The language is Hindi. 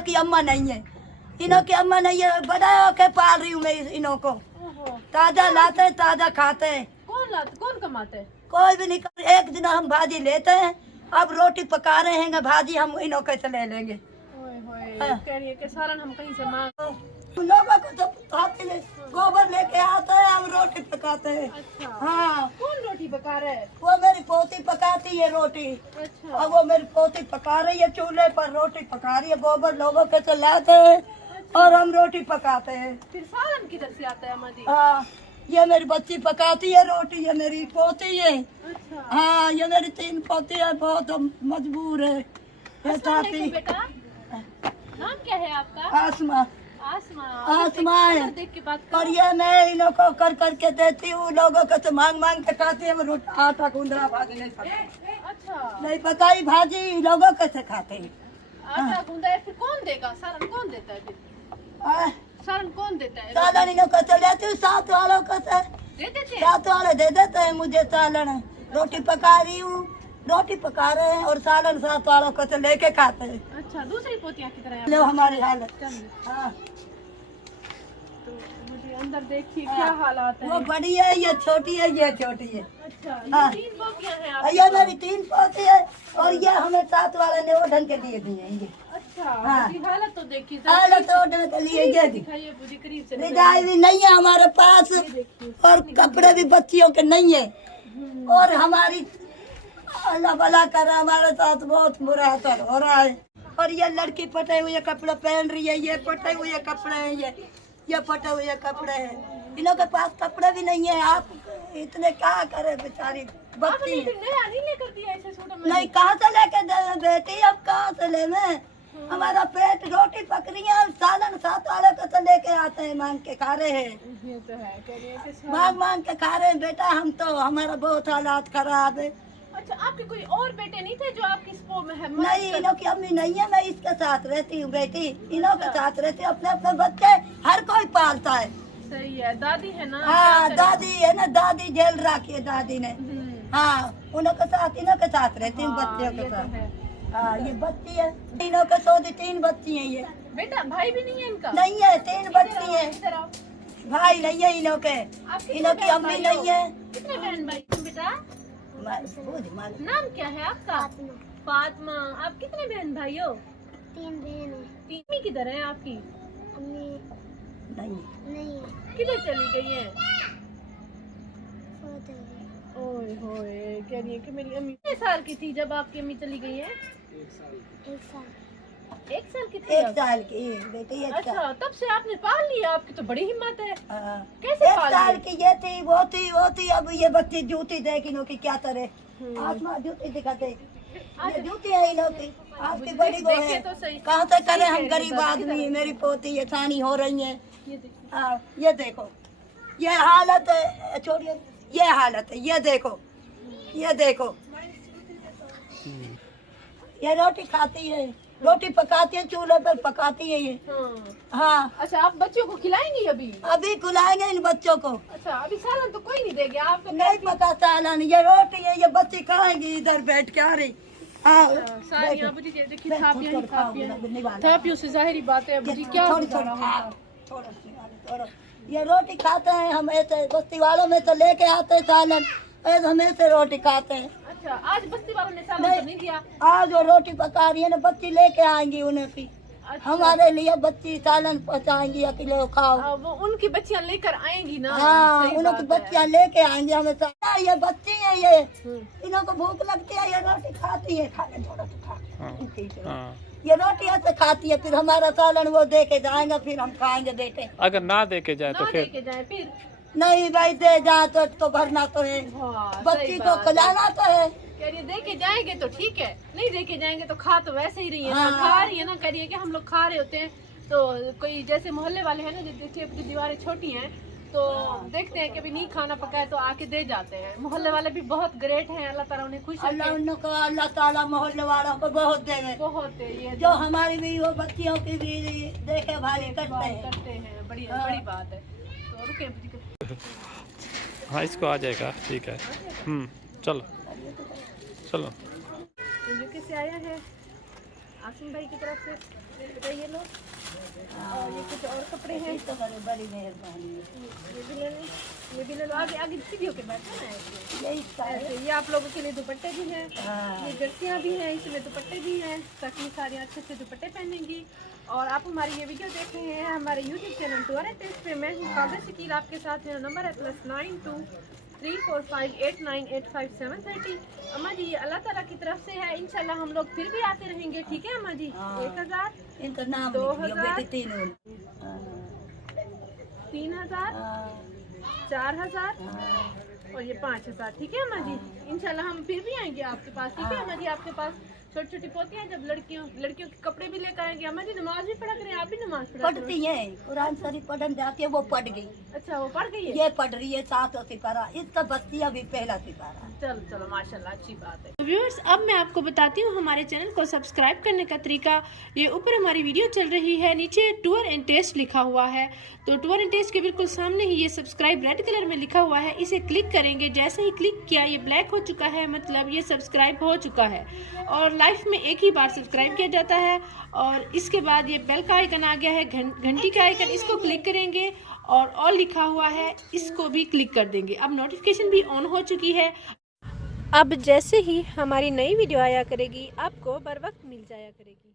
की अम्मा नहीं है, इन्हों की अम्मा नहीं है, बड़ा होके पाल रही हूँ मैं इन्हों को। ताजा लाते हैं, ताजा खाते हैं। कौन कमाते है? कोई भी नहीं। एक दिन हम भाजी लेते हैं, अब रोटी पका रहे हैं, भाजी हम इन्हों कैसे ले लेंगे। कह रही है कि सालन हम कहीं से मांग लोगों को तो खाते हैं, गोबर लेके आते हैं, हम रोटी पकाते हैं। अच्छा। हाँ, कौन रोटी पका रहे है? वो मेरी पोती पकाती है रोटी। अच्छा। अब वो मेरी पोती पका रही है, चूल्हे पर रोटी पका रही है, गोबर लोगों के तो लाते हैं और हम रोटी पकाते हैं। फिर सालन किधर से आता है अम्मा जी? हाँ, ये मेरी बच्ची पकाती है रोटी, ये मेरी पोती है। अच्छा। हाँ, ये मेरी 3 पोती है, बहुत मजबूर है। अस्सलाम वालेकुम बेटा, नाम क्या है आपका? आसमा। आसमा है। देख के बात और ये मैं इन लोगों को कर करके देती हूँ, लोगों को तो मांग मांग के खाती है। आटा गुंदरा भाजी नहीं खाते। अच्छा। नहीं पकाई भाजी लोगों कैसे खाते हैं? आटा गूंदा है, फिर कौन देगा? सालन कौन देता है? फिर सालन कौन देता है? सालन इन लोगों को तो लेती हूँ, साथ वालों को से दे देते हैं? साथ वाले दे देते हैं मुझे सालन। रोटी पका रही हूँ, रोटी पका रहे हैं और सालन साथ वालों को तो लेके खाते हैं। अच्छा, दूसरी पोतियाँ की तरह लो हमारी हालत। हाँ, तो मुझे अंदर देखिए क्या हालात है। वो बड़ी है, ये छोटी है, ये छोटी है। अच्छा, हाँ। ये 3 पोतियाँ हैं और आपकी? ये मेरी 3 पोती है और ये हमें साथ वाले ने वो ढंग के दिए दिए। अच्छा। हाँ। इसकी हालत तो देखिए, हालत तो ढंग के लिए ये दी। दिखाइए मुझे करीब से। रिजाई भी नहीं है हमारे पास और कपड़े भी बच्चियों के नहीं है। और हमारी अल्लाह भला करे, हमारे साथ बहुत बुरा असर हो रहा है। और ये लड़की पटे हुए कपड़े पहन रही है, ये पटे हुए कपड़े हैं, ये पटे हुए कपड़े हैं। इनों के पास कपड़े भी नहीं है। आप इतने क्या करे बेचारी बच्ची। नया नहीं लेकर दिया ऐसे सूट में? नहीं, कहाँ से लेके दे बेटी, अब कहाँ से ले मैं? हमारा पेट रोटी पक रही है, सालन साथ वाले को तो लेके आते हैं, मांग के खा रहे हैं। ये तो है, कह रही है कि मांग मांग के खा रहे हैं बेटा, हम तो हमारा बहुत हालात खराब है। अच्छा, आपके कोई और बेटे नहीं थे जो आपकी स्पो में है? नहीं, इनों की अम्मी नहीं है, मैं इसके साथ रहती हूँ बेटी, इनों के साथ रहती हूँ। अपने अपने बच्चे हर कोई पालता है। सही है, दादी है ना? हाँ, दादी है ना, दादी जेल रखी है दादी ने। हाँ, उनों के साथ, इनों के साथ रहती हूँ, बच्चियों के साथ। हाँ, ये बच्ची है, इनों के 3 बच्ची है। ये बेटा भाई भी नहीं है इनका? नहीं है, 3 बच्ची है। इधर आओ। भाई नहीं है इनों के, इनों की अम्मी नहीं है। कितने बहन भाई तुम बेटा? मालूम। नाम क्या है आपका? फातिमा। आप कितने बहन भाई हो? 3 बहन है। 3? अम्मी किधर है आपकी? अम्मी नहीं है। किधर चली गई है? बहुत है। ओए होए, कह रही है कि मेरी अम्मी कितने साल की थी जब आपकी अम्मी चली गई है? 1 साल। 1 साल की थी? 1 साल की बेटी। अच्छा, तब से आपने पाल लिया? आपकी तो बड़ी हिम्मत है। हाँ। कैसे 1 पाल साल ली? की ये थी, वो थी। अब ये बच्ची जूती देख इनों की क्या तरह। आसमा जूती दिखाते, ये जूती है इनों की। आपकी बड़ी वो देखे है, तो सही। कहाँ से करें हम गरीब आदमी। मेरी पोती ये थानी हो रही है। ये देखिए। हाँ, ये देखो, ये हालत है। छोड़िए, ये हालत है, ये देखो, ये देखो। ये रोटी खाती है, रोटी पकाती है, चूल्हे पर पकाती है ये। हाँ। अच्छा, आप बच्चों को खिलाएंगी अभी? अभी खिलाएंगे इन बच्चों को। अच्छा, अभी सालन तो कोई नहीं देगा आपको? नहीं पका सालन, ये रोटी है, ये बच्ची खाएंगी इधर बैठ के। आ रही। हाँ, सारी आप देखिए, देखिए बैठ, थापियां ही थोड़ी खाओ, थापियां निवाला। थापियों से जाहिर बात है अभी क्या थोड़ी गुजारा थोड़ी होगा। खा, ये रोटी खाते हैं। हम ऐसे बस्ती वालों में तो लेके आते हैं सालन, ऐसे हम ऐसे रोटी खाते हैं। अच्छा, आज बस्ती वालों ने सालन तो नहीं दिया? आज जो रोटी पका रही है ना, बच्ची लेके आएंगी उन्हें की। अच्छा। हमारे लिए बच्ची सालन पहुँचाएंगी, अकेले खाओ। वो उनकी बच्चियां लेकर आएंगी ना? हाँ, सही उनकी बात है। बच्चियाँ लेके आएंगी हमें। ये बच्ची है, ये इन्हों को भूख लगती है, ये रोटी खाती है। खा ले थोड़ा सा, खा। ये रोटी ऐसे खाती है, फिर हमारा सालन वो दे के जाएंगे, फिर हम खाएंगे बेटे। अगर ना दे के जाए तो ना फिर लेके जाए फिर? नहीं भाई, दे जाए तो इसको भरना तो है, हाँ, बच्ची सही को बात है। खिलाना तो है। कह रही है दे के जाएंगे तो ठीक है, नहीं दे के जाएंगे तो खा तो वैसे ही रही है ना। हाँ। खा रही है ना, कह रही है कि हम लोग खा रहे होते हैं तो कोई जैसे मोहल्ले वाले हैं ना, जो देखिए अपनी दीवारें छोटी हैं तो देखते हैं कि अभी नहीं खाना पकाए तो आके दे जाते हैं। मोहल्ले वाले भी बहुत ग्रेट हैं, अल्लाह ताला उन्हें खुश अल्लाह रखे। उनको, अल्लाह ताला मोहल्ले वालों को बहुत देवे, बहुत है ये जो हमारी भी वो बच्चियों की भी देखे भाली करते हैं। करते हैं, बड़ी बड़ी बात है। तो रुके, हाँ इसको आ जाएगा, ठीक है। चलो चलो। यूके से आया है आसिम भाई की तरफ से। बताइए लो। और ये कुछ और कपड़े हैं, तो बड़ी मेहरबानी है। ये भी ले लो, ये भी ले लो। आगे आगे सीढ़ियों के बैठो ना ऐसे। यही सारे ऐसे ये आप लोगों के लिए दुपट्टे भी हैं, हाँ। ये जर्सियाँ भी हैं, इसमें दुपट्टे भी हैं, ताकि सारी अच्छे से दुपट्टे पहनेंगी। और आप हमारी ये वीडियो देख रहे हैं हमारे YouTube channel tour and test पे। मैं हूँ काबिल शकील आपके साथ। मेरा नंबर है +923458985730। अम्मा जी ये अल्लाह ताला की तरफ से है, इंशाल्लाह हम लोग फिर भी आते रहेंगे, ठीक है अम्मा जी? हाँ। 1000, इनका नाम 2000, बेटी तीनों 3000, हाँ, 4000 हाँ, और ये 5000, ठीक है अम्मा जी? इंशाल्लाह हम फिर भी आएंगे आपके पास, ठीक है अम्मा जी? आपके पास छोटी छोटी पोतियाँ, जब लड़कियों के कपड़े भी लेकर आएंगे। अम्मा जी नमाज भी पढ़ा करें, आप भी नमाज पढ़ा करें। पढ़ती है, कुरान शरीफ पढ़ने जाती है, वो पढ़ गई। अच्छा वो पढ़ गई है। ये पढ़ रही है 7 सिपारा, इसका बच्ची अभी पहला सिपारा। चलो चलो माशाल्लाह, अच्छी बात है। तो व्यूअर्स अब मैं आपको बताती हूँ हमारे चैनल को सब्सक्राइब करने का तरीका। ये ऊपर हमारी वीडियो चल रही है, नीचे टूर एंड टेस्ट लिखा हुआ है, तो टूर एंड टेस्ट के बिल्कुल सामने ही ये सब्सक्राइब रेड कलर में लिखा हुआ है, इसे क्लिक करेंगे। जैसे ही क्लिक किया ये ब्लैक हो चुका है, मतलब ये सब्सक्राइब हो चुका है। और लाइफ में एक ही बार सब्सक्राइब किया जाता है। और इसके बाद ये बेल का आइकन आ गया है, घंटी का आइकन, इसको क्लिक करेंगे और ऑल लिखा हुआ है, इसको भी क्लिक कर देंगे। अब नोटिफिकेशन भी ऑन हो चुकी है। अब जैसे ही हमारी नई वीडियो आया करेगी आपको बर वक्त मिल जाया करेगी।